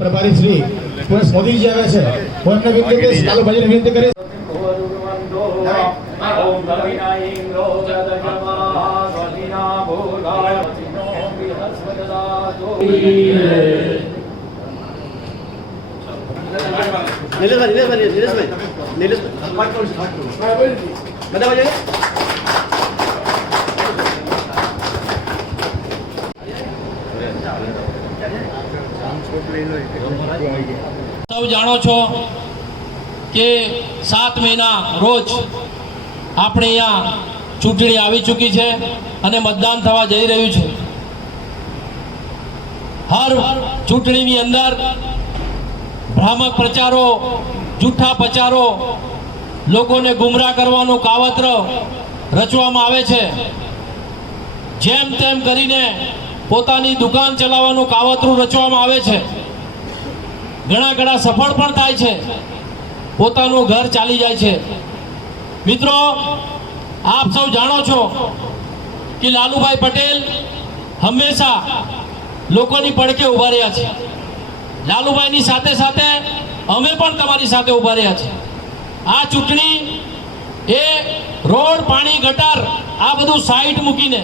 પ્રભારી શ્રી કુંવર મોદીજી આવે છે કોઈને વિનંતી કરીશ લાલુભાઈને વિનંતી કરીશ ઓમ કવિના ઇન્દ્રો પ્રદજમા સ્વધિના ભૂર્ગાય વચિનો બૃહસ્પતિદાતો સૌ જાણો છો કે 7 મહિના રોજ આપણે અહીંયા ચૂંટણી આવી ચૂકી છે અને મતદાન થવા જઈ રહ્યું છે। હર ચૂંટણીની અંદર ભ્રામક પ્રચારો, જૂઠા પ્રચારો, લોકોને ગુમરાહ કરવાનું કાવતર રચવામાં આવે છે। જેમ તેમ કરીને પોતાની દુકાન ચલાવવાનું કાવતરું રચવામાં આવે છે। ઘણા સફળ પણ થાય છે, પોતાનું ઘર ચાલી જાય છે। મિત્રો, આપ સૌ જાણો છો કે લાલુભાઈ પટેલ હંમેશા લોકોની પડખે ઊભા રહ્યા છે। લાલુભાઈની સાથે સાથે અમે પણ તમારી સાથે ઊભા રહ્યા છે। આ ચૂંટણી એ રોડ, પાણી, ગટર આ બધું સાઈડ મૂકીને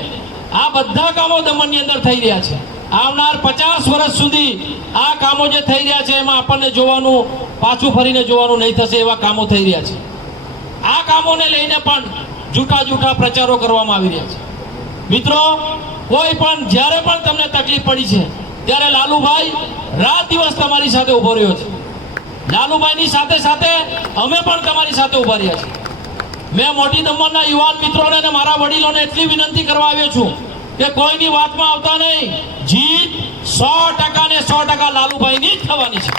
આ બધા કામો દમણની અંદર થઈ રહ્યા છે। આવનાર 50 વર્ષ સુધી આ કામો જે થઈ રહ્યા છે એમાં આપણને જોવાનું, પાછું ફરીને જોવાનું નહીં થશે એવા કામો થઈ રહ્યા છે। આ કામોને લઈને પણ જૂઠા પ્રચારો કરવામાં આવી રહ્યા છે। મિત્રો, કોઈ પણ જ્યારે પણ તમને તકલીફ પડી છે ત્યારે લાલુભાઈ રાત દિવસ તમારી સાથે ઊભો રહ્યો છે। લાલુભાઈની સાથે સાથે અમે પણ તમારી સાથે ઊભા રહ્યા છીએ। મેં મોટી દમણના યુવાન મિત્રોને અને મારા વડીલોને એટલી વિનંતી કરવા આવ્યો છું કે કોઈની વાતમાં આવતા નહીં। જીત 100% ને 100% લાલુભાઈની જ થવાની છે।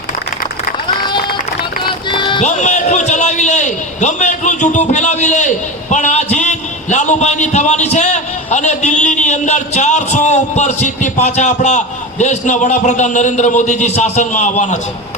ગમે એટલું ચલાવી લે, ગમે એટલું જૂઠું ફેલાવી લે, પણ આ જીત લાલુભાઈની થવાની છે। અને દિલ્હીની અંદર 400 ઉપર સીટથી પાછા આપણા દેશના વડાપ્રધાન નરેન્દ્ર મોદીજી શાસનમાં આવવાના છે।